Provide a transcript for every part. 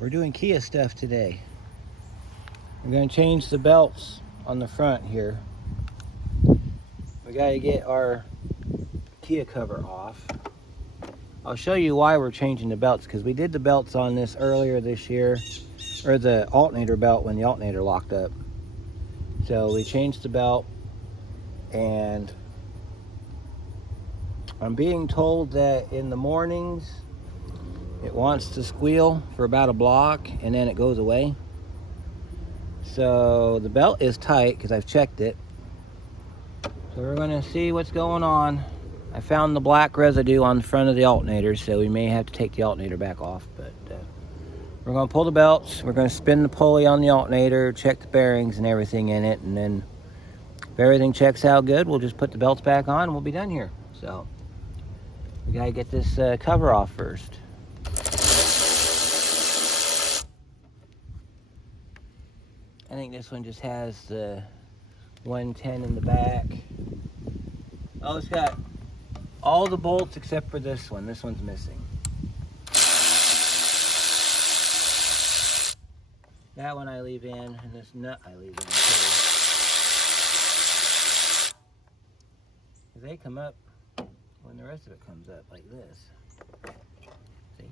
We're doing Kia stuff today. We're going to change the belts on the front here. We got to get our Kia cover off. I'll show you why we're changing the belts, because we did the belts on this earlier this year, or the alternator belt when the alternator locked up. So we changed the belt, and I'm being told that in the mornings it wants to squeal for about a block and then it goes away. So the belt is tight because I've checked it. So we're going to see what's going on. I found the black residue on the front of the alternator, so we may have to take the alternator back off. But we're going to pull the belts. We're going to spin the pulley on the alternator, check the bearings and everything in it, and then if everything checks out good, we'll just put the belts back on and we'll be done here. So we got to get this cover off first. I think this one just has the 110 in the back. Oh, it's got all the bolts except for this one. This one's missing. That one I leave in, and this nut I leave in too. They come up when the rest of it comes up like this. See?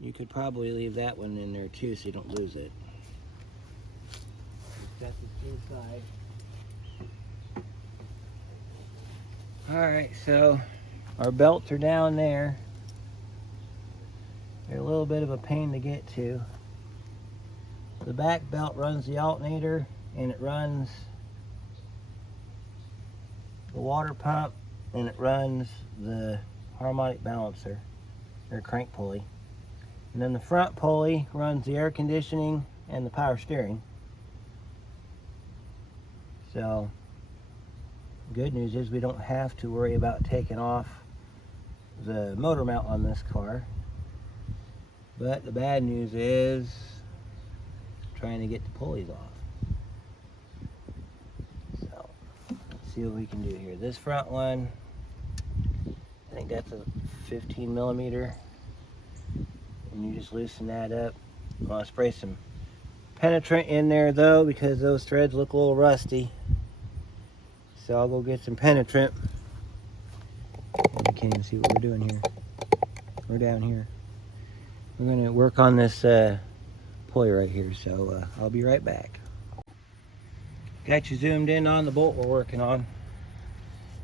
You could probably leave that one in there too so you don't lose it. That's the inside. Alright, so our belts are down there. They're a little bit of a pain to get to. The back belt runs the alternator, and it runs the water pump, and it runs the harmonic balancer, or crank pulley. And then the front pulley runs the air conditioning and the power steering. So, good news is we don't have to worry about taking off the motor mount on this car. But the bad news is trying to get the pulleys off. So, let's see what we can do here. This front one, I think that's a 15 millimeter. And you just loosen that up. I want to spray some penetrant in there though, because those threads look a little rusty. So I'll go get some penetrant. You can't even see what we're doing here. We're down here. We're going to work on this pulley right here, so I'll be right back. Got you zoomed in on the bolt we're working on.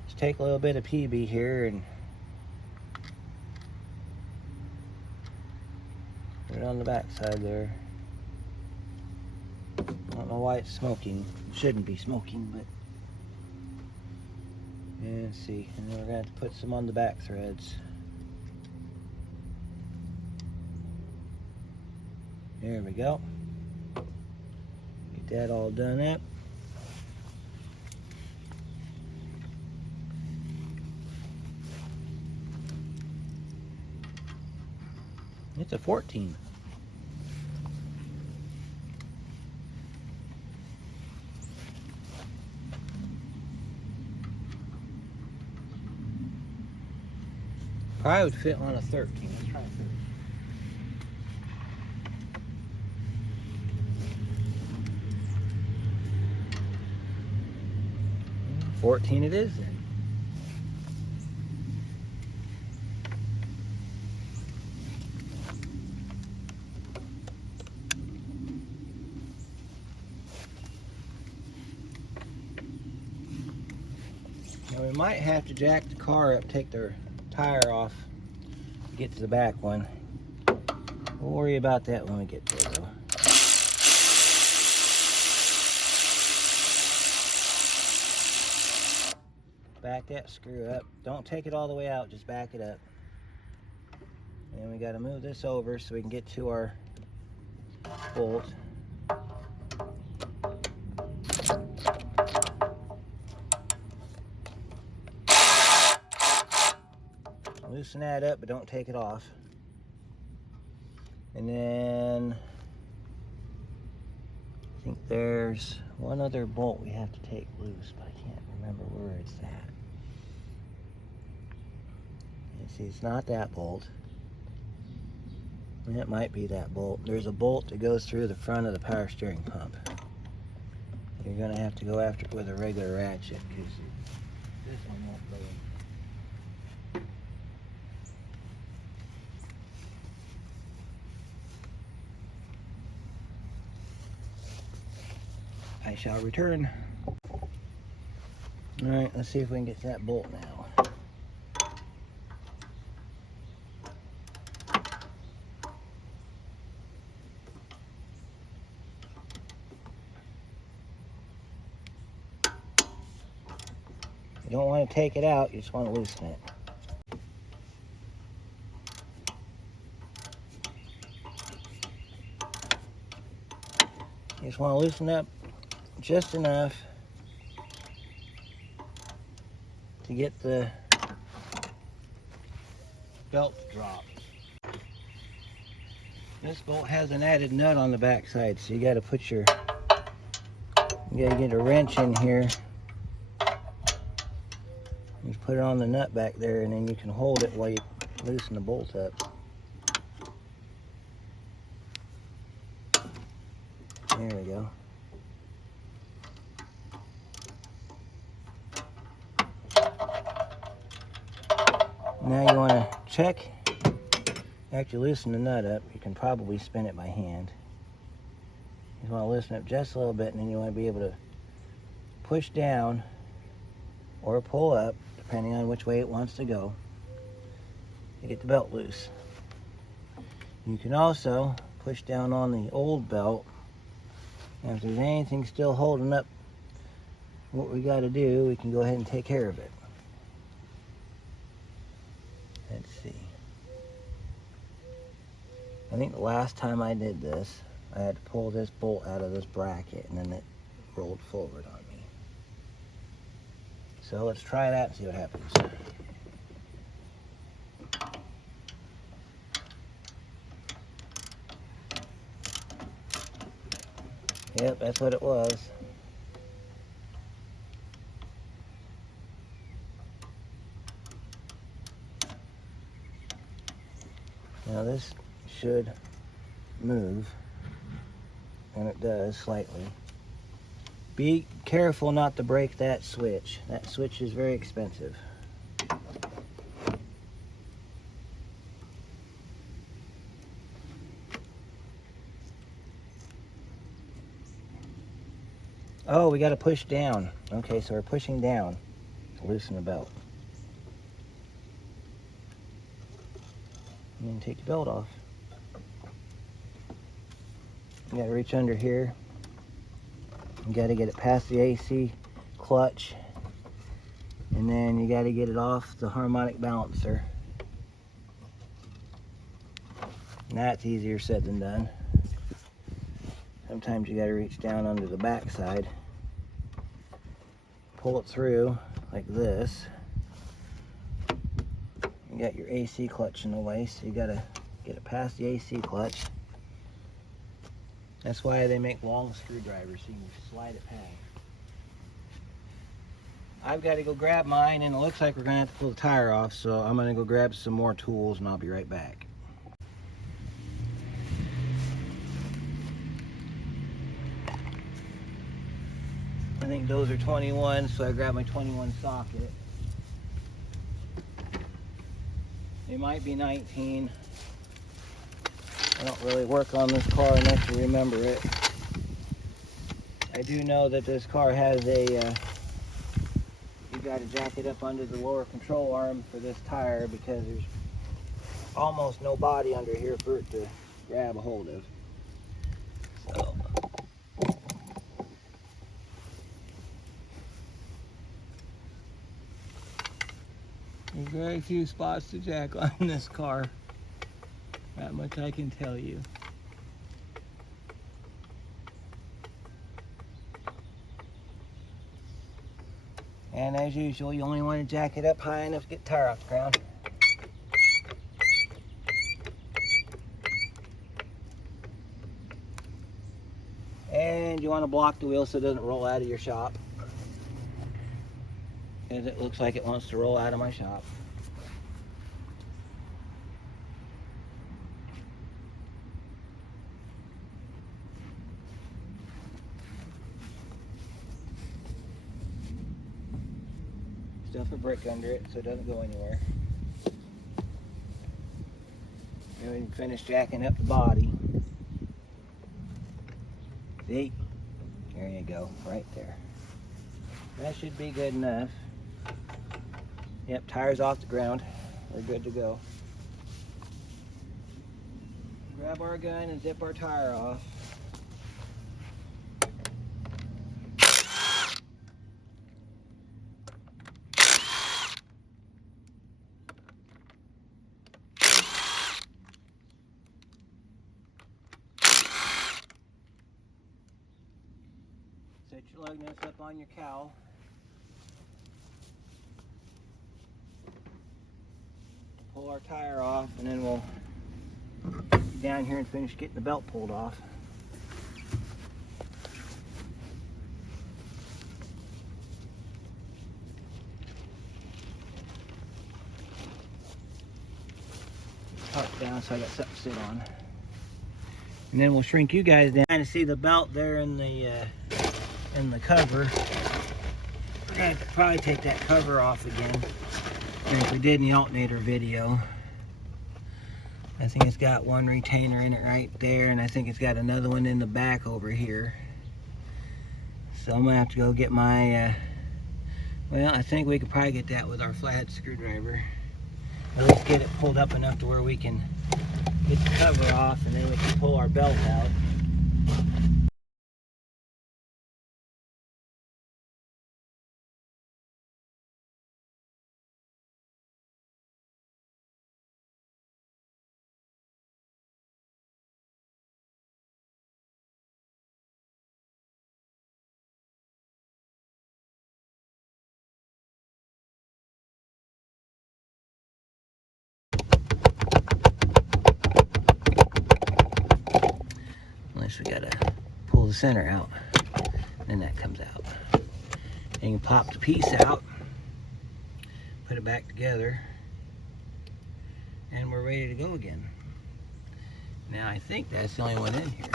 Let's take a little bit of PB here and put it on the back side there. I don't know why it's smoking. It shouldn't be smoking, but yeah, let's see. And then we're going to have to put some on the back threads. There we go. Get that all done up. It's a 14. Probably would fit on a 13. Let's try a 13. 14 it is then. Now we might have to jack the car up, take the tire off, get to the back one. We'll worry about that when we get there though. Back that screw up. Don't take it all the way out, just back it up. And we got to move this over so we can get to our bolt. Loosen that up, but don't take it off. And then I think there's one other bolt we have to take loose, but I can't remember where it's at. You see, it's not that bolt. It might be that bolt. There's a bolt that goes through the front of the power steering pump. You're going to have to go after it with a regular ratchet because this one won't go in. I shall return. Alright, let's see if we can get that bolt now. You don't want to take it out, you just want to loosen it. You just want to loosen up just enough to get the belt to drop. This bolt has an added nut on the back side, so you got to put you got to get a wrench in here. Just put it on the nut back there, and then you can hold it while you loosen the bolt up. There we go. Now you want to check. After you loosen the nut up, you can probably spin it by hand. You want to loosen it up just a little bit, and then you want to be able to push down or pull up, depending on which way it wants to go, to get the belt loose. You can also push down on the old belt, and if there's anything still holding up what we got to do, we can go ahead and take care of it. Let's see. I think the last time I did this, I had to pull this bolt out of this bracket, and then it rolled forward on me. So let's try that and see what happens. Yep, that's what it was. Now this should move, and it does slightly. Be careful not to break that switch. That switch is very expensive. Oh, we got to push down. Okay, so we're pushing down to loosen the belt. And then take the belt off. You got to reach under here. You got to get it past the AC clutch, and then you got to get it off the harmonic balancer. And that's easier said than done. Sometimes you got to reach down under the back side, pull it through like this. You got your AC clutch in the way, so you got to get it past the AC clutch. That's why they make long screwdrivers, so you can slide it past. I've got to go grab mine, and it looks like we're going to have to pull the tire off, so I'm going to go grab some more tools, and I'll be right back. I think those are 21, so I grabbed my 21 socket. It might be 19. I don't really work on this car enough to remember it. I do know that this car has a, you got to jack it up under the lower control arm for this tire because there's almost no body under here for it to grab a hold of. So. There's very few spots to jack on this car. That much I can tell you. And as usual, you only want to jack it up high enough to get the tire off the ground. And you want to block the wheel so it doesn't roll out of your shop, because it looks like it wants to roll out of my shop. stuff a brick under it so it doesn't go anywhere. And we can finish jacking up the body. See? There you go, right there. That should be good enough. Yep, tires off the ground. We're good to go. Grab our gun and zip our tire off. Set your lug nuts up on your cowl. Pull our tire off, and then we'll get down here and finish getting the belt pulled off. Park down so I got something to sit on. And then we'll shrink you guys down to see the belt there in the cover. We're gonna probably take that cover off again, like we did in the alternator video. I think it's got one retainer in it right there, and I think it's got another one in the back over here. So I'm gonna have to go get my, well, I think we could probably get that with our flathead screwdriver. At least get it pulled up enough to where we can get the cover off, and then we can pull our belt out. Unless we gotta pull the center out, then that comes out. And you can pop the piece out, put it back together, and we're ready to go again. Now I think that's the only one in here.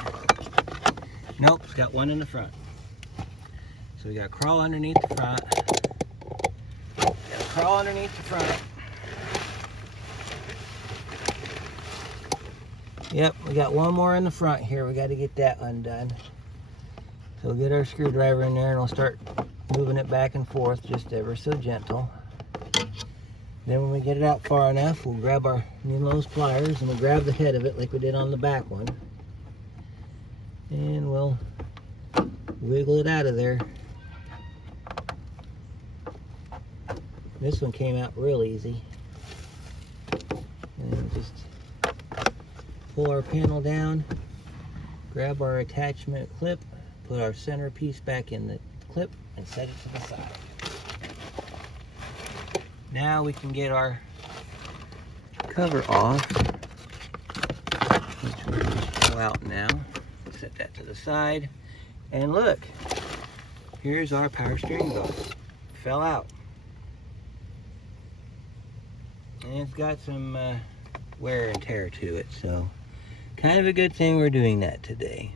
Nope, it's got one in the front. So we gotta crawl underneath the front. Gotta crawl underneath the front. Yep, we got one more in the front here. We got to get that undone. So we'll get our screwdriver in there and we'll start moving it back and forth just ever so gentle. Then when we get it out far enough, we'll grab our nose pliers and we'll grab the head of it like we did on the back one. And we'll wiggle it out of there. This one came out real easy. And just pull our panel down, grab our attachment clip, put our center piece back in the clip, and set it to the side. Now we can get our cover off, which we'll just pull out now. Set that to the side, and look, here's our power steering belt. Fell out. And it's got some wear and tear to it, so kind of a good thing we're doing that today.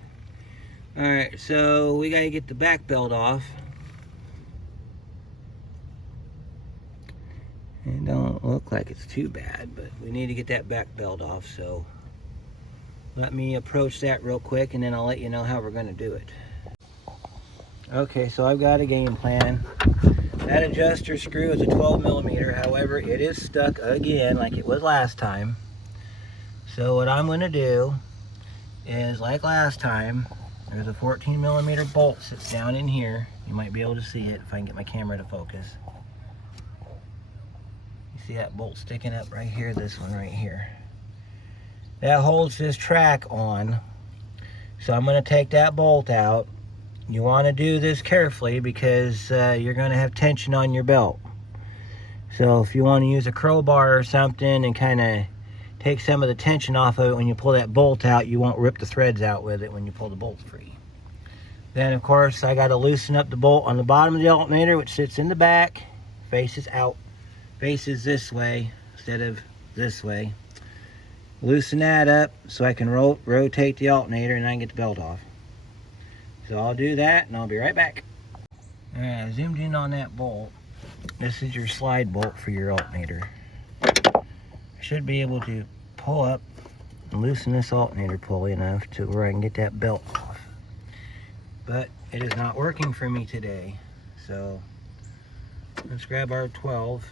Alright, so we got to get the back belt off. It don't look like it's too bad, but we need to get that back belt off, so let me approach that real quick and then I'll let you know how we're going to do it. Okay, so I've got a game plan. That adjuster screw is a 12mm, however it is stuck again like it was last time. So what I'm going to do is, like last time, there's a 14mm bolt sits down in here. You might be able to see it if I can get my camera to focus. You see that bolt sticking up right here, this one right here. That holds this track on. So I'm going to take that bolt out. You want to do this carefully because you're going to have tension on your belt. So if you want to use a crowbar or something and kind of take some of the tension off of it when you pull that bolt out, you won't rip the threads out with it when you pull the bolt free. Then of course I got to loosen up the bolt on the bottom of the alternator, which sits in the back, faces out, faces this way instead of this way. Loosen that up so I can rotate the alternator and I can get the belt off. So I'll do that and I'll be right back. Alright, I zoomed in on that bolt. this is your slide bolt for your alternator. I should be able to pull up and loosen this alternator pulley enough to where I can get that belt off. But it is not working for me today. So let's grab our 12,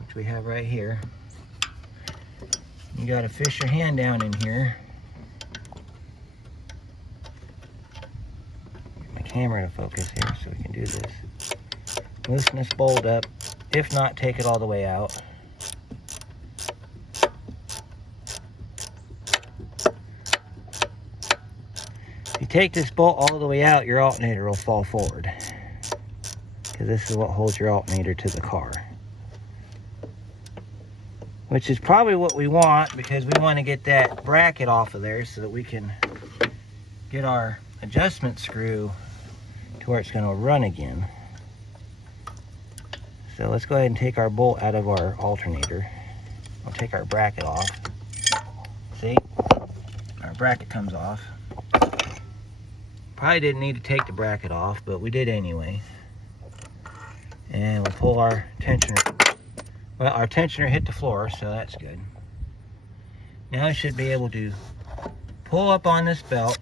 which we have right here. You gotta fish your hand down in here. Get my camera to focus here so we can do this. Loosen this bolt up. If not, take it all the way out. If you take this bolt all the way out, your alternator will fall forward, because this is what holds your alternator to the car. Which is probably what we want, because we want to get that bracket off of there so that we can get our adjustment screw to where it's going to run again. So let's go ahead and take our bolt out of our alternator. We'll take our bracket off. See? Our bracket comes off. Probably didn't need to take the bracket off, but we did anyway. And we'll pull our tensioner. Well, our tensioner hit the floor, so that's good. Now I should be able to pull up on this belt.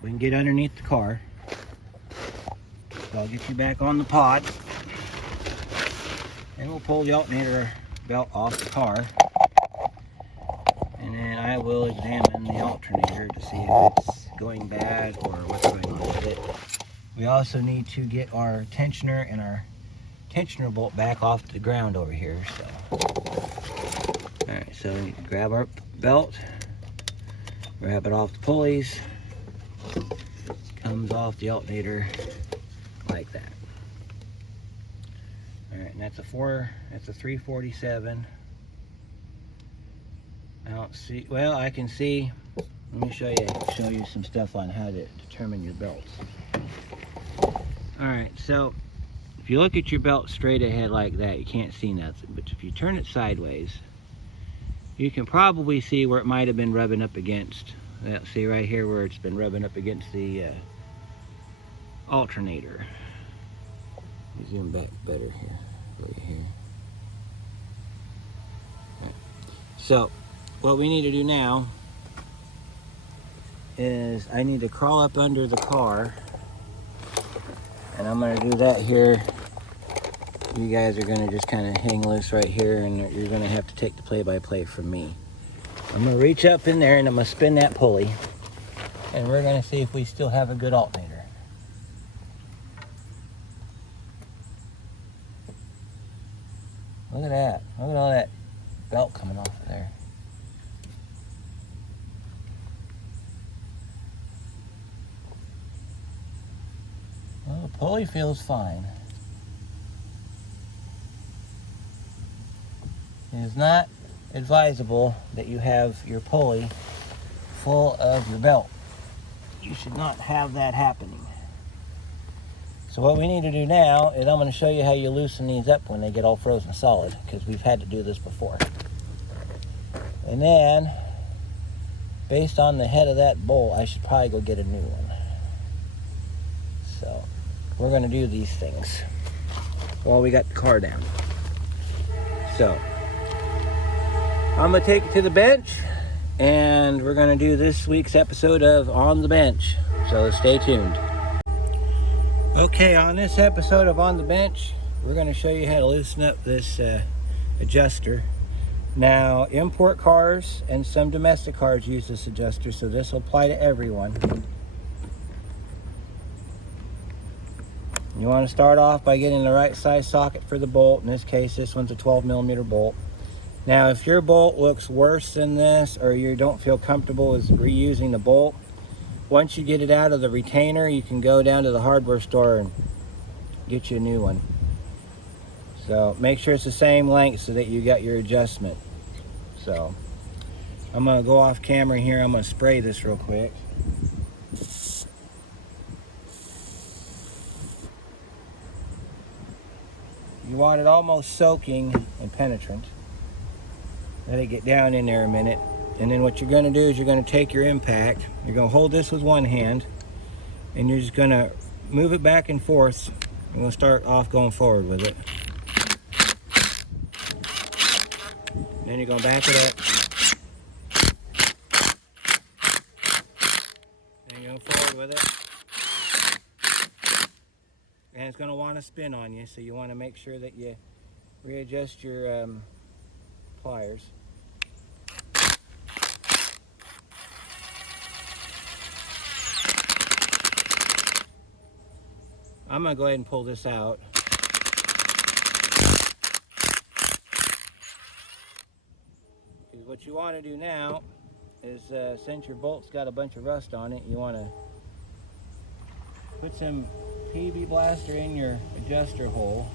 We can get underneath the car. So I'll get you back on the pod. And we'll pull the alternator belt off the car. And then I will examine the alternator to see if it's going bad or what's going on with it. We also need to get our tensioner and our tensioner bolt back off the ground over here. So, alright, so we grab our belt, grab it off the pulleys, comes off the alternator like that. Alright, and that's a 347. I don't see, well, I can see, let me show you some stuff on how to determine your belts. Alright, so if you look at your belt straight ahead like that, you can't see nothing. But if you turn it sideways, you can probably see where it might have been rubbing up against. See right here where it's been rubbing up against the alternator. Let me zoom back better here. Right here. Right. So what we need to do now is I need to crawl up under the car, and I'm going to do that here. You guys are going to just kind of hang loose right here, and you're going to have to take the play-by-play from me. I'm going to reach up in there and I'm going to spin that pulley, and we're going to see if we still have a good alternator. Look at that. Look at all that belt coming off of there. Well, the pulley feels fine. It is not advisable that you have your pulley full of your belt. You should not have that happening. So what we need to do now is I'm going to show you how you loosen these up when they get all frozen solid, because we've had to do this before. And then, based on the head of that bolt, I should probably go get a new one. So we're going to do these things while we got the car down. So I'm going to take it to the bench, and we're going to do this week's episode of On the Bench. So stay tuned. Okay, on this episode of On the Bench, we're going to show you how to loosen up this adjuster. Now, import cars and some domestic cars use this adjuster, so this will apply to everyone. You want to start off by getting the right size socket for the bolt. In this case, this one's a 12mm bolt. Now, if your bolt looks worse than this, or you don't feel comfortable with reusing the bolt, once you get it out of the retainer, you can go down to the hardware store and get you a new one. So make sure it's the same length so that you got your adjustment. So I'm going to go off camera here. I'm going to spray this real quick. You want it almost soaking in penetrant. Let it get down in there a minute. And then what you're going to do is you're going to take your impact. You're going to hold this with one hand, and you're just going to move it back and forth. You're going to start off going forward with it. Then you're going to back it up. And you're going forward with it. And it's going to want to spin on you, so you want to make sure that you readjust your pliers. I'm going to go ahead and pull this out. What you want to do now is, since your bolt's got a bunch of rust on it, you want to put some PB Blaster in your adjuster hole.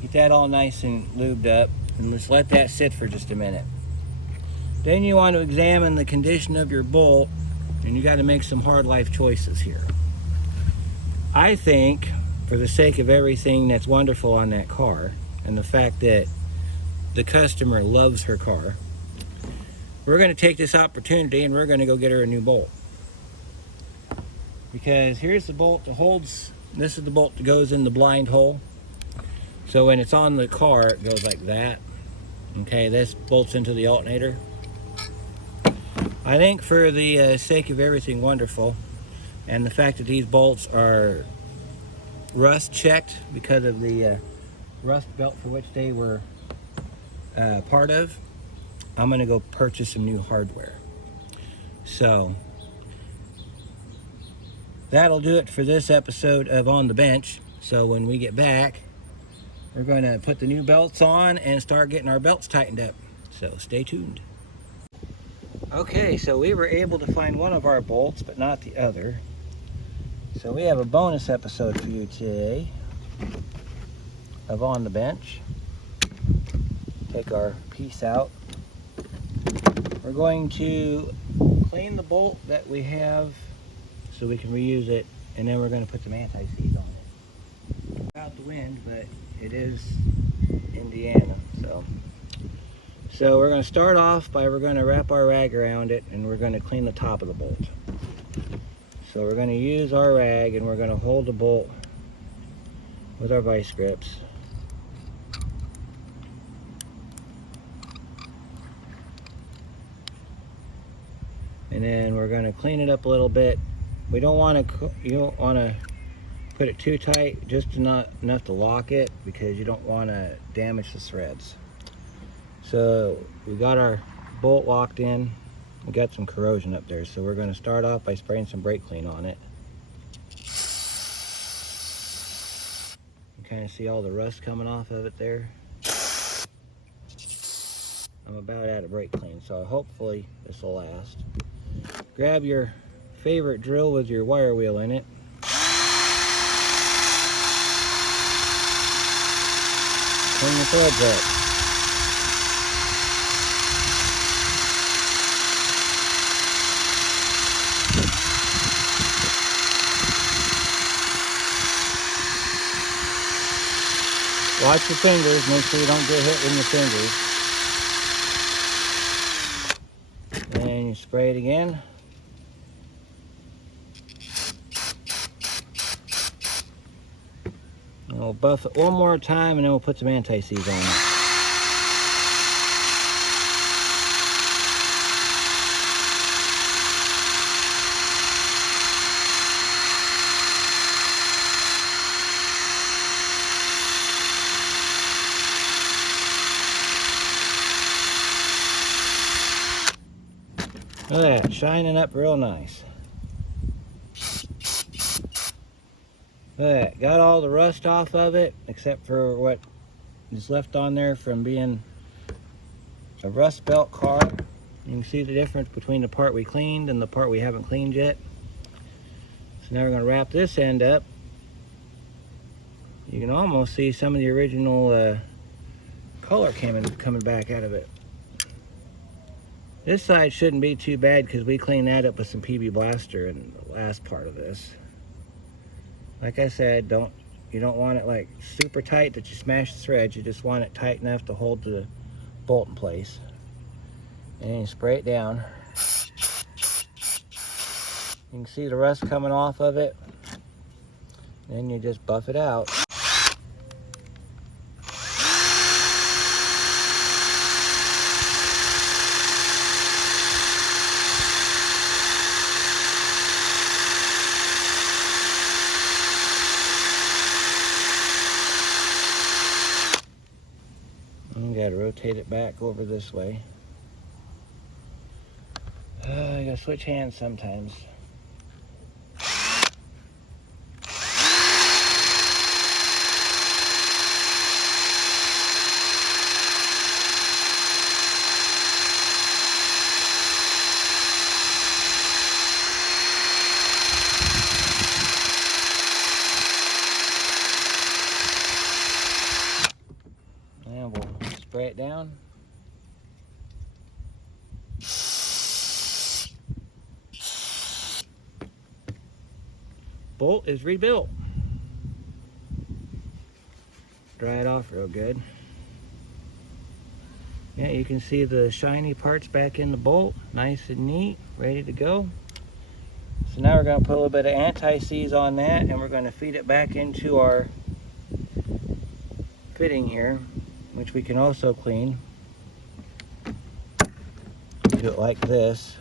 Get that all nice and lubed up, and just let that sit for just a minute. Then you want to examine the condition of your bolt, and you got to make some hard life choices here. I think, for the sake of everything that's wonderful on that car, and the fact that the customer loves her car, we're going to take this opportunity and we're going to go get her a new bolt. Because here's the bolt that holds, this is the bolt that goes in the blind hole. So when it's on the car, it goes like that. Okay, this bolts into the alternator. I think for the sake of everything wonderful, and the fact that these bolts are rust checked because of the rust belt for which they were part of, I'm going to go purchase some new hardware. So that'll do it for this episode of On the Bench. So when we get back, we're going to put the new belts on and start getting our belts tightened up. So stay tuned. Okay, so we were able to find one of our bolts, but not the other. So we have a bonus episode for you today of On the Bench. Take our piece out. We're going to clean the bolt that we have so we can reuse it, and then we're going to put some anti-seize on it. Out the wind, but it is Indiana, so we're going to start off by, we're going to wrap our rag around it, and we're going to clean the top of the bolt. So we're going to use our rag, and we're going to hold the bolt with our vice grips. And then we're going to clean it up a little bit. We don't want to, you don't want to put it too tight, just enough to lock it, because you don't want to damage the threads. So we got our bolt locked in. We got some corrosion up there, so we're going to start off by spraying some brake clean on it. You kind of see all the rust coming off of it there. I'm about out of brake clean, so hopefully this will last. Grab your favorite drill with your wire wheel in it. Clean the threads up. Watch your fingers, make sure you don't get hit in your fingers. And you spray it again. And we'll buff it one more time, and then we'll put some anti-seize on it. Look at that, shining up real nice. Look at that, got all the rust off of it, except for what is left on there from being a rust belt car. You can see the difference between the part we cleaned and the part we haven't cleaned yet. So now we're going to wrap this end up. You can almost see some of the original color coming back out of it. This side shouldn't be too bad because we cleaned that up with some PB Blaster in the last part of this. Like I said, you don't want it like super tight that you smash the threads. You just want it tight enough to hold the bolt in place. And you spray it down. You can see the rust coming off of it. Then you just buff it out. rotate it back over this way. I gotta switch hands sometimes. And we'll spray it down. Bolt is rebuilt. Dry it off real good. Yeah, you can see the shiny parts back in the bolt, nice and neat, ready to go. So now we're going to put a little bit of anti-seize on that, and we're going to feed it back into our fitting here, which we can also clean. Do it like this.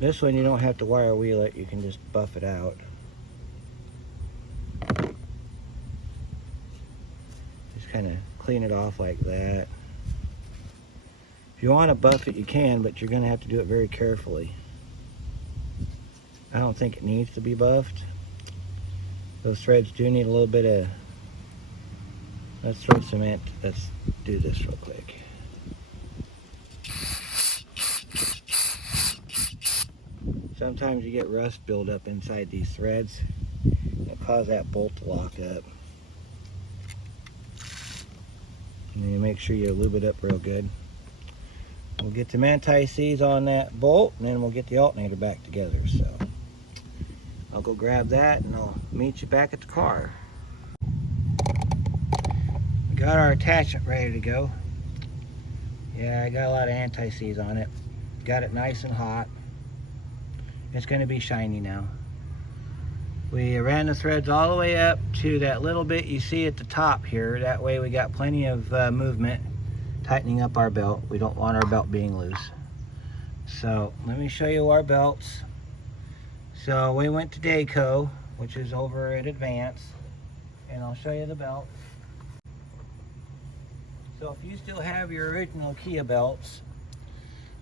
This one you don't have to wire wheel it, you can just buff it out. Just kind of clean it off like that. If you want to buff it, you can, but you're going to have to do it very carefully. I don't think it needs to be buffed. Those threads do need a little bit of... Let's throw cement. Let's do this real quick. Sometimes you get rust build up inside these threads. It'll cause that bolt to lock up. And then you make sure you lube it up real good. We'll get some anti-seize on that bolt, and then we'll get the alternator back together. So I'll go grab that, and I'll meet you back at the car. We got our attachment ready to go. Yeah, I got a lot of anti-seize on it. Got it nice and hot. It's going to be shiny now. We ran the threads all the way up to that little bit you see at the top here. That way we got plenty of movement, tightening up our belt. We don't want our belt being loose. So let me show you our belts. So we went to Dayco, which is over at Advance, and I'll show you the belt. So if you still have your original Kia belts,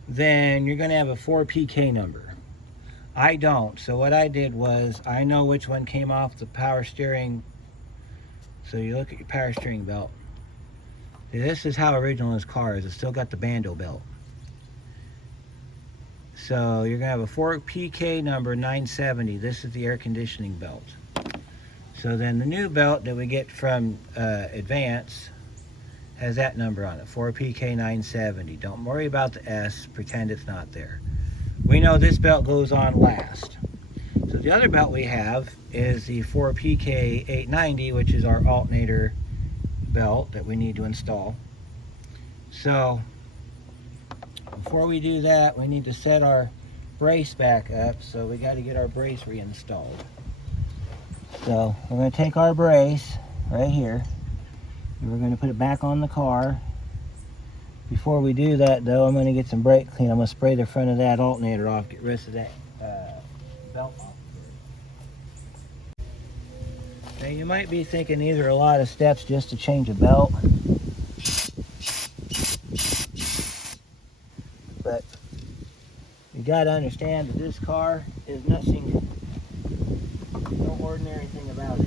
then you're going to have a 4PK number. I don't. So what I did was, I know which one came off the power steering. So you look at your power steering belt. See, this is how original this car is. It's still got the bando belt. So you're going to have a 4PK number 970. This is the air conditioning belt. So then the new belt that we get from Advance has that number on it, 4PK 970. Don't worry about the S, pretend it's not there. We know this belt goes on last. So the other belt we have is the 4PK 890, which is our alternator belt that we need to install. So before we do that, we need to set our brace back up. So we got to get our brace reinstalled. So we're going to take our brace right here, and we're going to put it back on the car. Before we do that though, I'm going to get some brake clean. I'm going to spray the front of that alternator off, get rid of that belt off. Now you might be thinking these are a lot of steps just to change a belt. But you got to understand that this car is nothing, no ordinary thing about it.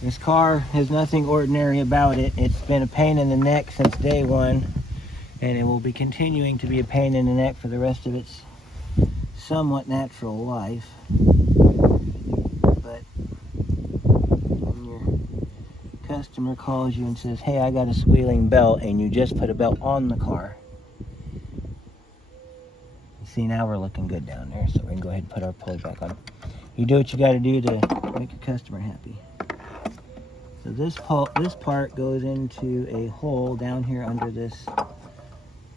This car has nothing ordinary about it. It's been a pain in the neck since day one, and it will be continuing to be a pain in the neck for the rest of its somewhat natural life. But when your customer calls you and says, hey, I got a squealing belt, and you just put a belt on the car, you see, now we're looking good down there, so we can go ahead and put our pulley back on. You do what you got to do to make your customer happy. So this part goes into a hole down here under this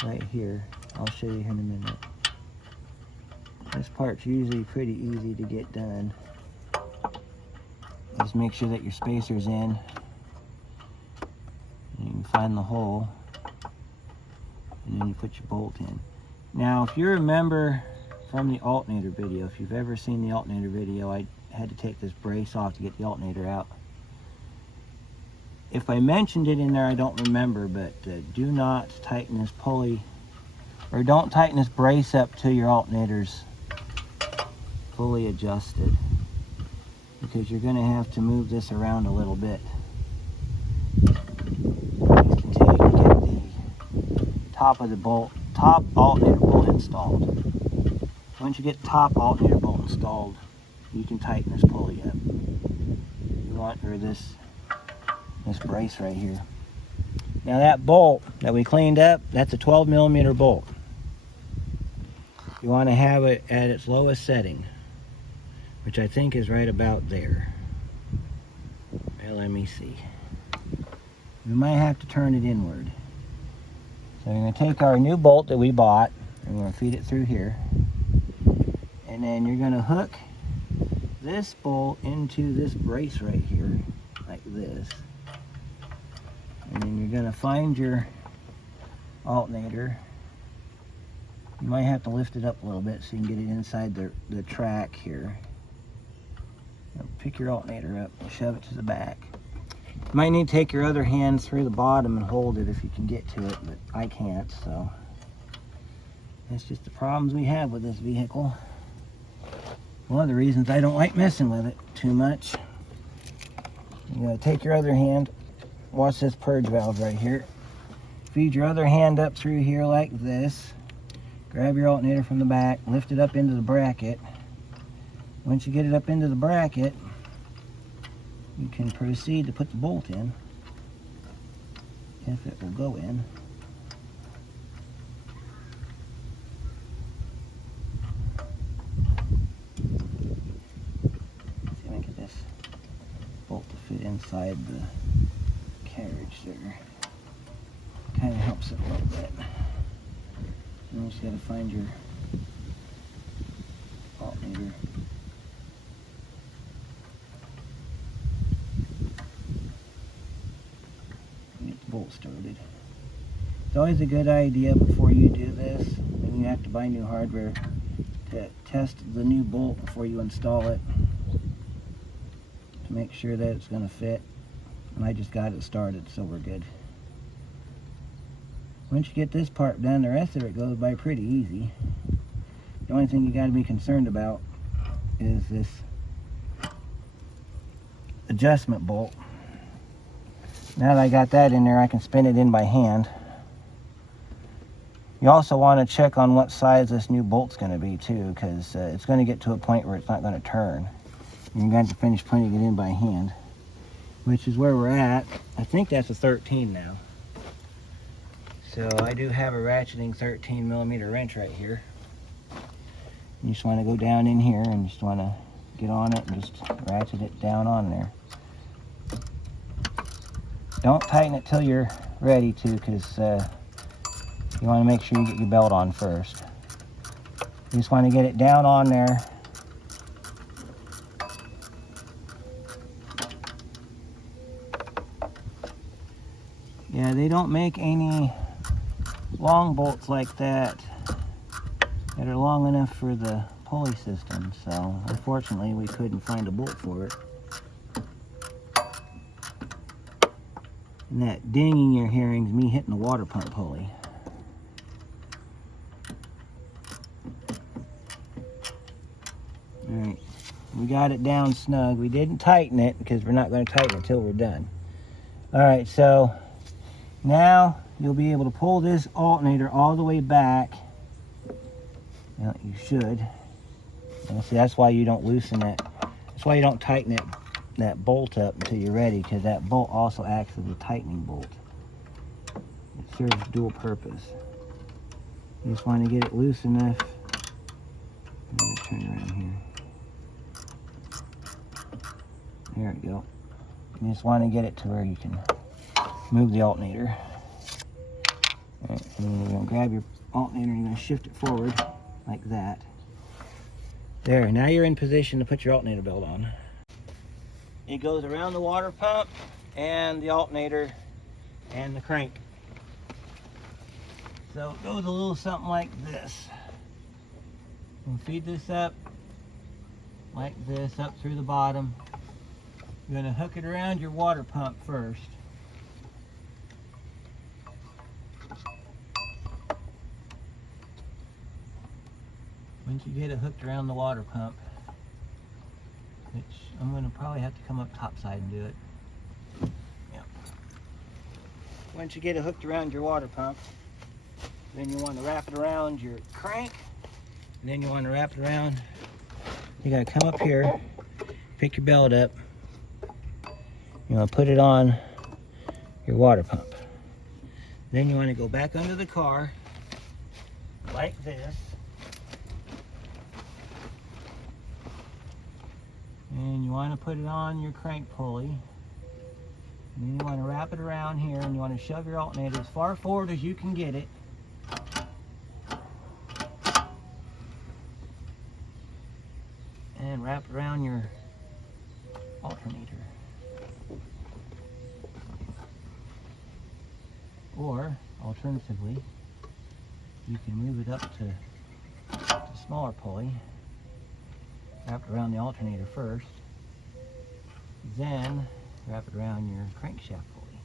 right here. I'll show you here in a minute. This part's usually pretty easy to get done. Just make sure that your spacer's in. And you can find the hole, and then you put your bolt in. Now, if you remember from the alternator video, if you've ever seen the alternator video, I had to take this brace off to get the alternator out. If I mentioned it in there, I don't remember, but do not tighten this pulley, or don't tighten this brace up till your alternator's fully adjusted, because you're going to have to move this around a little bit until you can get the top alternator bolt installed. Once you get the top alternator bolt installed, you can tighten this pulley up. You want, or this brace right here. Now that bolt that we cleaned up, that's a 12mm bolt. You want to have it at its lowest setting, which I think is right about there. Well, let me see. We might have to turn it inward. So we're going to take our new bolt that we bought, and we're going to feed it through here. And then you're going to hook this bolt into this brace right here, like this. And then you're going to find your alternator. You might have to lift it up a little bit so you can get it inside the track here. Now pick your alternator up and shove it to the back. You might need to take your other hand through the bottom and hold it if you can get to it, but I can't, so that's just the problems we have with this vehicle. One of the reasons I don't like messing with it too much. You're going to take your other hand, watch this purge valve right here. Feed your other hand up through here like this. Grab your alternator from the back, lift it up into the bracket. Once you get it up into the bracket, you can proceed to put the bolt in, if it will go in. See if I can get this bolt to fit inside the carriage there. Kind of helps it a little bit. You just got to find your alternator. Get the bolt started. It's always a good idea before you do this, when you have to buy new hardware, to test the new bolt before you install it, to make sure that it's going to fit. And I just got it started, so we're good. Once you get this part done, the rest of it goes by pretty easy. The only thing you got to be concerned about is this adjustment bolt. Now that I got that in there, I can spin it in by hand. You also want to check on what size this new bolt's going to be too, because it's going to get to a point where it's not going to turn. You're going to have to finish putting it in by hand, which is where we're at. I think that's a 13 now. So I do have a ratcheting 13mm wrench right here. You just want to go down in here and just want to get on it and just ratchet it down on there. Don't tighten it till you're ready to, because you want to make sure you get your belt on first. You just want to get it down on there. Yeah, they don't make any long bolts like that that are long enough for the pulley system, so unfortunately we couldn't find a bolt for it. And that dinging you're hearing is me hitting the water pump pulley. Alright, we got it down snug. We didn't tighten it because we're not going to tighten it till we're done. Alright, so now you'll be able to pull this alternator all the way back. Well, you should. And see, that's why you don't loosen it. That's why you don't tighten that bolt up until you're ready, because that bolt also acts as a tightening bolt. It serves dual purpose. You just want to get it loose enough. I'm going to turn around here. There we go. You just want to get it to where you can move the alternator. Right, and then you're going to grab your alternator and you're going to shift it forward like that. There, now you're in position to put your alternator belt on. It goes around the water pump and the alternator and the crank. So it goes a little something like this. We'll feed this up like this up through the bottom. You're going to hook it around your water pump first. Once you get it hooked around the water pump, which I'm going to probably have to come up topside and do it. Yeah. Once you get it hooked around your water pump, then you want to wrap it around your crank, and then you want to wrap it around. You got to come up here, pick your belt up. You want to put it on your water pump. Then you want to go back under the car like this. And you want to put it on your crank pulley. And then you want to wrap it around here, and you want to shove your alternator as far forward as you can get it. And wrap it around your alternator. Or, alternatively, you can move it up to the smaller pulley. Wrap it around the alternator first, then wrap it around your crankshaft pulley.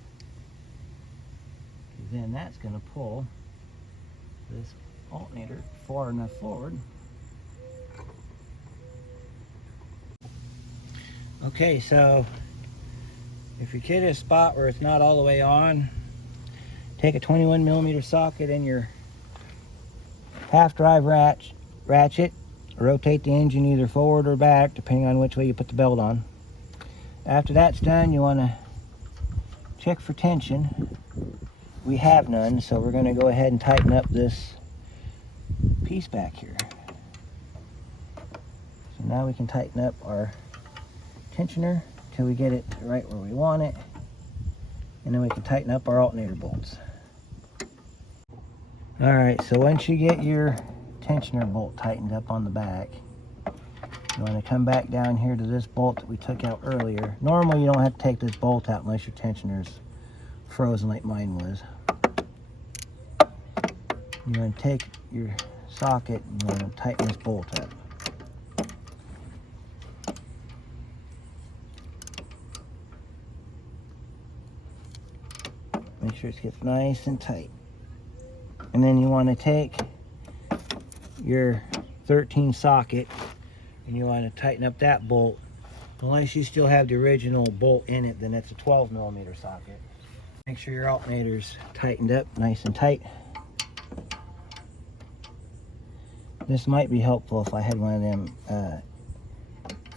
Then that's going to pull this alternator far enough forward. Okay, so if you get a spot where it's not all the way on, take a 21mm socket in your half drive ratchet. Rotate the engine either forward or back, depending on which way you put the belt on. After that's done, you want to check for tension. We have none, so we're going to go ahead and tighten up this piece back here. So now we can tighten up our tensioner till we get it right where we want it, and then we can tighten up our alternator bolts. Alright, so once you get your tensioner bolt tightened up on the back, you want to come back down here to this bolt that we took out earlier. Normally you don't have to take this bolt out unless your tensioner's frozen like mine was. You're going to take your socket and you're going to tighten this bolt up. Make sure it gets nice and tight. And then you want to take your 13 socket and you want to tighten up that bolt. Unless you still have the original bolt in it, then it's a 12mm socket. Make sure your alternator's tightened up nice and tight. This might be helpful if I had one of them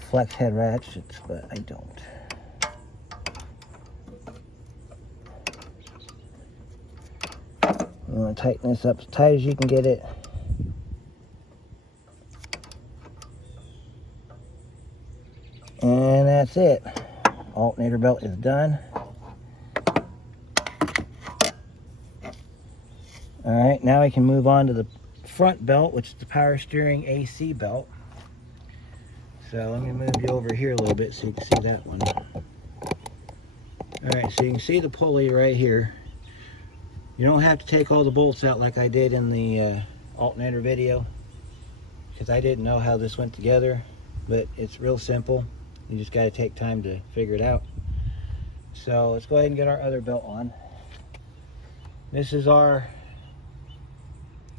flex head ratchets, but I don't. You want to tighten this up as tight as you can get it. And that's it. Alternator belt is done. Alright, now we can move on to the front belt, which is the power steering AC belt. So let me move you over here a little bit so you can see that one. Alright, so you can see the pulley right here. You don't have to take all the bolts out like I did in the alternator video, because I didn't know how this went together, but it's real simple. You just got to take time to figure it out. So let's go ahead and get our other belt on. This is our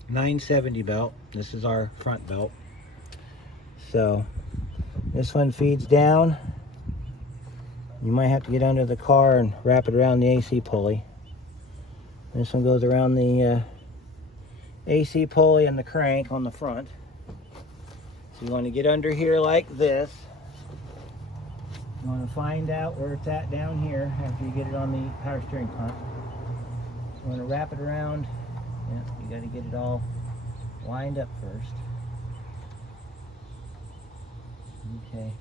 970 belt. This is our front belt. So this one feeds down. You might have to get under the car and wrap it around the AC pulley. This one goes around the AC pulley and the crank on the front. So you want to get under here like this. You want to find out where it's at down here after you get it on the power steering pump. You want to wrap it around. Yeah, you got to get it all lined up first. Okay.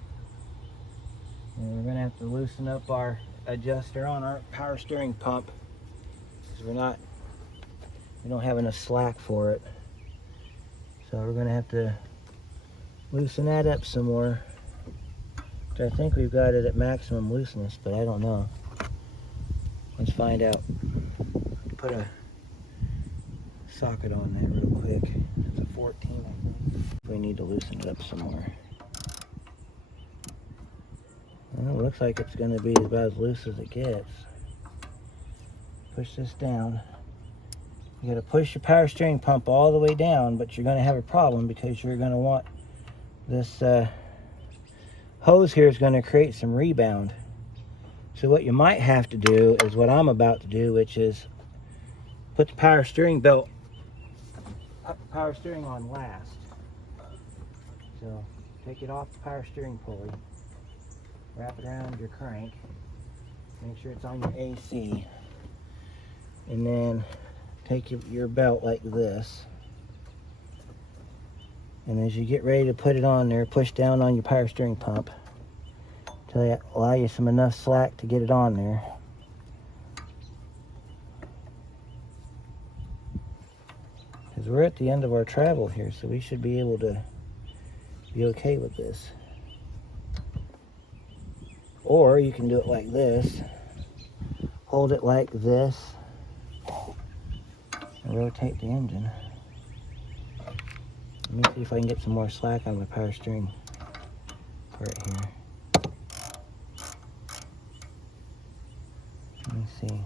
And we're going to have to loosen up our adjuster on our power steering pump, because we don't have enough slack for it. So we're going to have to loosen that up some more. I think we've got it at maximum looseness, but I don't know. Let's find out. Put a socket on that real quick. It's a 14, I think. We need to loosen it up some more. Well, it looks like it's going to be about as loose as it gets. Push this down. You got to push your power steering pump all the way down, but you're going to have a problem because you're going to want this hose here is going to create some rebound. So what you might have to do is what I'm about to do, which is put the power steering belt, power steering on last. So take it off the power steering pulley, wrap it around your crank, make sure it's on your AC, and then take your belt like this. And as you get ready to put it on there, push down on your power steering pump to allow you some enough slack to get it on there. Because we're at the end of our travel here, so we should be able to be okay with this. Or you can do it like this. Hold it like this and rotate the engine. Let me see if I can get some more slack on my power steering part here. Let me see.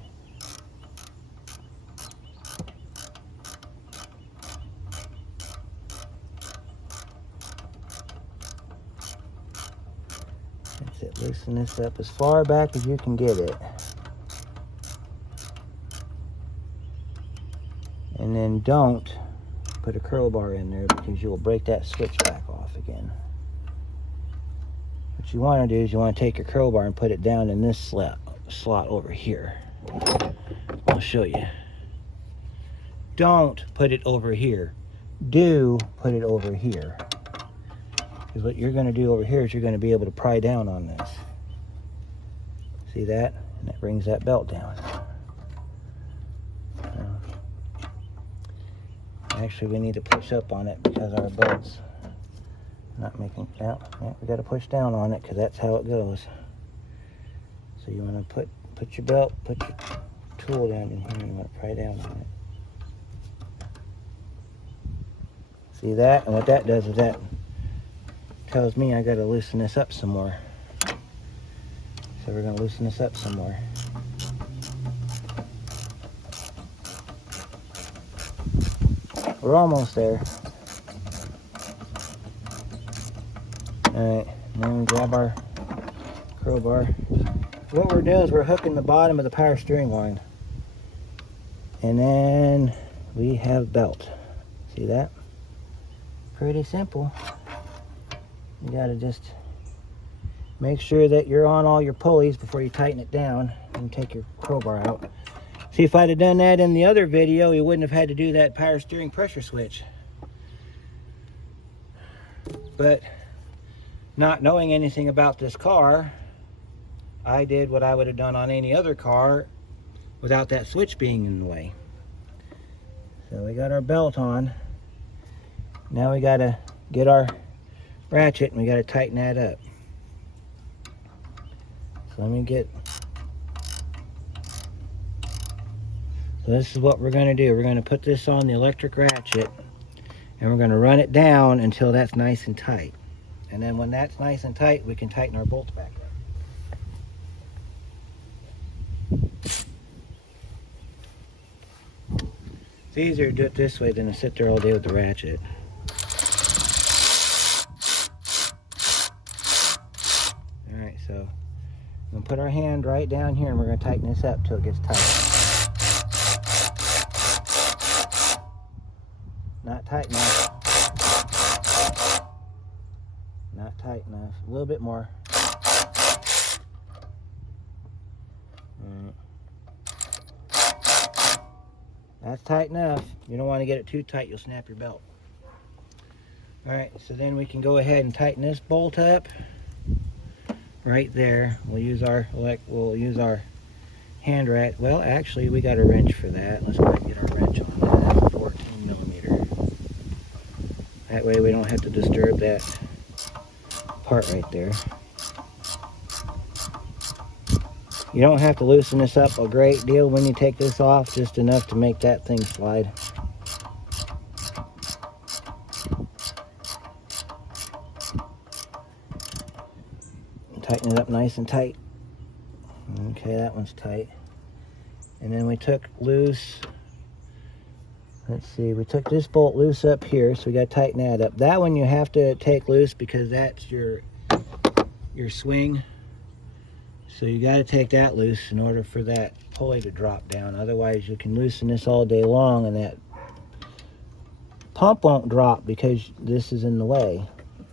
That's it. Loosen this up as far back as you can get it. And then don't put a curl bar in there because you will break that switch back off again. What you want to do is you want to take your curl bar and put it down in this slot over here. I'll show you. Don't put it over here. Do put it over here. Because what you're going to do over here is you're going to be able to pry down on this. See that? And that brings that belt down. Actually, we need to push up on it because our belt's not making it out. Yeah, we got to push down on it because that's how it goes. So you want to put your belt, put your tool down in here, and you want to pry down on it. See that? And what that does is that tells me I got to loosen this up some more. So we're going to loosen this up some more. We're almost there. Alright, now we grab our crowbar. What we're doing is we're hooking the bottom of the power steering line. And then we have belt. See that? Pretty simple. You gotta just make sure that you're on all your pulleys before you tighten it down and take your crowbar out. See, if I'd have done that in the other video, you wouldn't have had to do that power steering pressure switch. But not knowing anything about this car, I did what I would have done on any other car without that switch being in the way. So we got our belt on. Now we got to get our ratchet and we got to tighten that up. So let me get... So this is what we're going to do. We're going to put this on the electric ratchet and we're going to run it down until that's nice and tight. And then when that's nice and tight, we can tighten our bolts back up. It's easier to do it this way than to sit there all day with the ratchet. Alright, so we're going to put our hand right down here and we're going to tighten this up till it gets tight. Not tight enough. Not tight enough. A little bit more. Alright. That's tight enough. You don't want to get it too tight, you'll snap your belt. Alright, so then we can go ahead and tighten this bolt up right there. We'll use our hand ratchet. Well, actually, we got a wrench for that. Let's go ahead and get our wrench on that. That's 14 millimeter. That way we don't have to disturb that part right there. You don't have to loosen this up a great deal when you take this off, just enough to make that thing slide. Tighten it up nice and tight. Okay, that one's tight. And then we took loose, let's see, we took this bolt loose up here, so we got to tighten that up. That one you have to take loose because that's your swing. So you got to take that loose in order for that pulley to drop down. Otherwise you can loosen this all day long and that pump won't drop because this is in the way.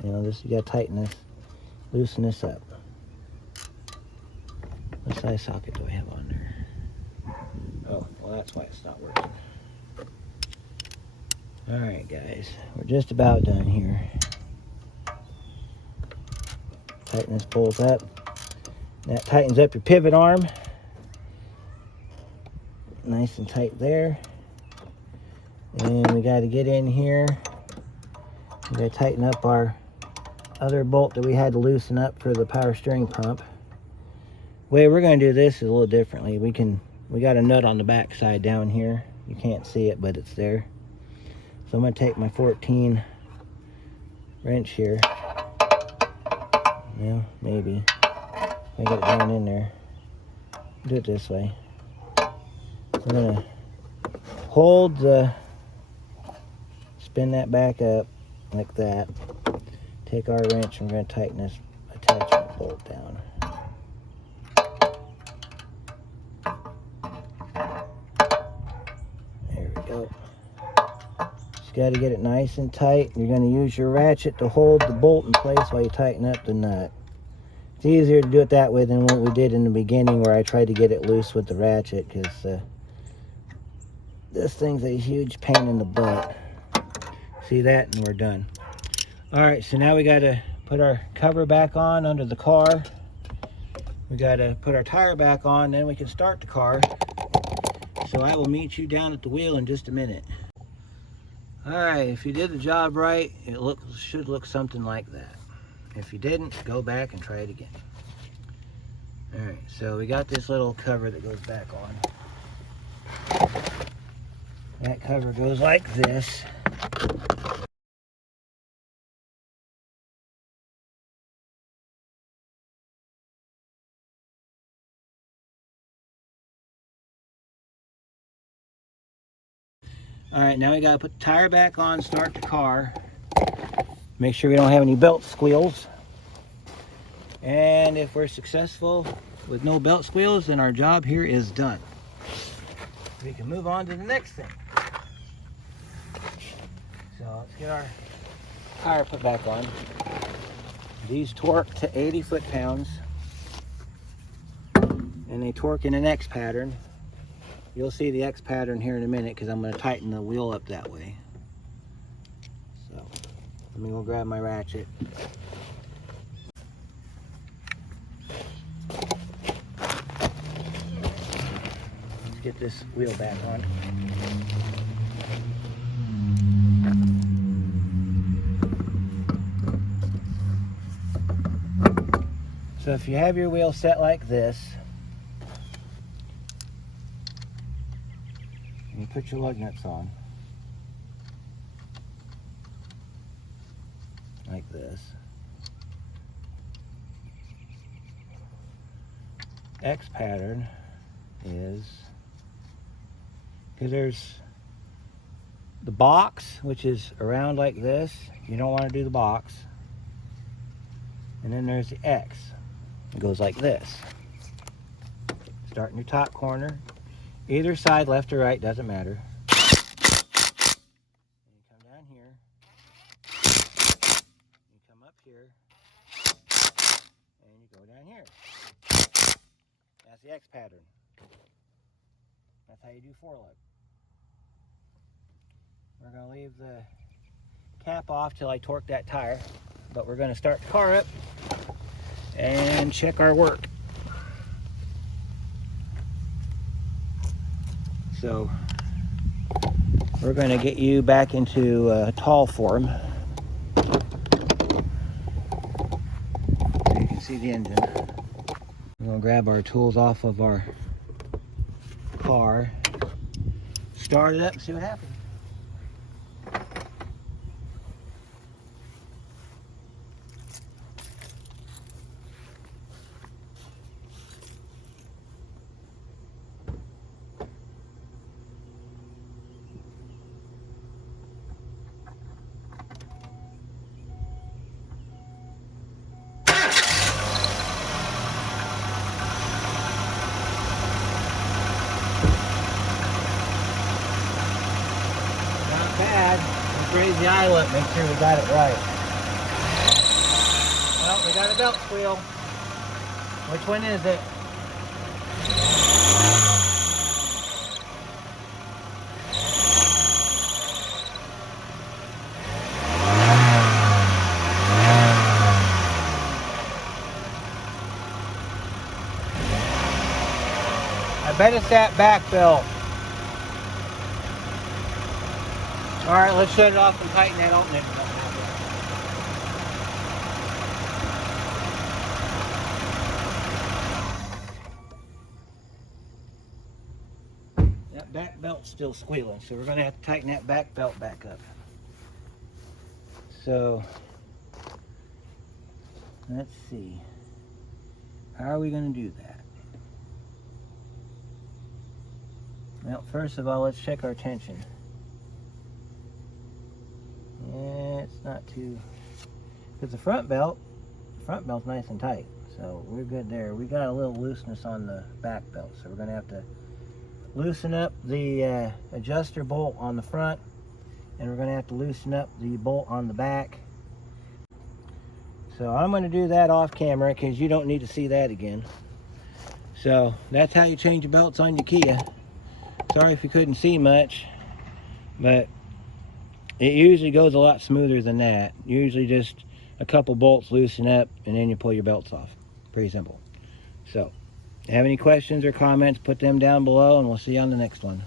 You know, this, you got to tighten this, loosen this up. What size socket do I have on there? Oh, well, that's why it's not working. All right, guys, we're just about done here. Tighten this bolt up. That tightens up your pivot arm. Nice and tight there. And we got to get in here. We got to tighten up our other bolt that we had to loosen up for the power steering pump. The way we're going to do this is a little differently. We got a nut on the back side down here. You can't see it, but it's there. So I'm going to take my 14 wrench here. Well, maybe. I get it down in there. Do it this way. We're going to hold spin that back up like that. Take our wrench and we're going to tighten this attachment bolt down. There we go. Just got to get it nice and tight. You're going to use your ratchet to hold the bolt in place while you tighten up the nut. It's easier to do it that way than what we did in the beginning where I tried to get it loose with the ratchet because this thing's a huge pain in the butt. See that? And we're done. Alright, so now we got to put our cover back on under the car. We got to put our tire back on, then we can start the car. So I will meet you down at the wheel in just a minute. Alright, if you did the job right, it should look something like that. If you didn't, go back and try it again. Alright, so we got this little cover that goes back on. That cover goes like this. Alright, now we got to put the tire back on, start the car. Make sure we don't have any belt squeals. And if we're successful with no belt squeals, then our job here is done. We can move on to the next thing. So let's get our tire put back on. These torque to 80 foot-pounds. And they torque in an X pattern. You'll see the X pattern here in a minute because I'm going to tighten the wheel up that way. So let me go grab my ratchet. Let's get this wheel back on. So if you have your wheel set like this, and you put your lug nuts on, like this. X pattern is, because there's the box, which is around like this. You don't want to do the box. And then there's the X. It goes like this. Start in your top corner. Either side, left or right, doesn't matter. And you come down here. You come up here. And you go down here. That's the X pattern. That's how you do four lug. We're going to leave the cap off till I torque that tire. But we're going to start the car up and check our work. So we're going to get you back into tall form so you can see the engine. We're going to grab our tools off of our car, start it up and see what happens. raise the eye up, make sure we got it right. Well, we got a belt squeal. Which one is it? I bet it's that back belt. Alright, let's shut it off and tighten that alternator up. That back belt's still squealing, so we're going to have to tighten that back belt back up. So, let's see. How are we going to do that? Well, first of all, let's check our tension. Yeah, it's not too... Because the front belt's nice and tight, so we're good there. We got a little looseness on the back belt, so we're going to have to loosen up the adjuster bolt on the front, and we're going to have to loosen up the bolt on the back. So I'm going to do that off camera because you don't need to see that again. So that's how you change your belts on your Kia. Sorry if you couldn't see much, but it usually goes a lot smoother than that. Usually just a couple bolts loosen up and then you pull your belts off. Pretty simple. So, if you have any questions or comments, put them down below and we'll see you on the next one.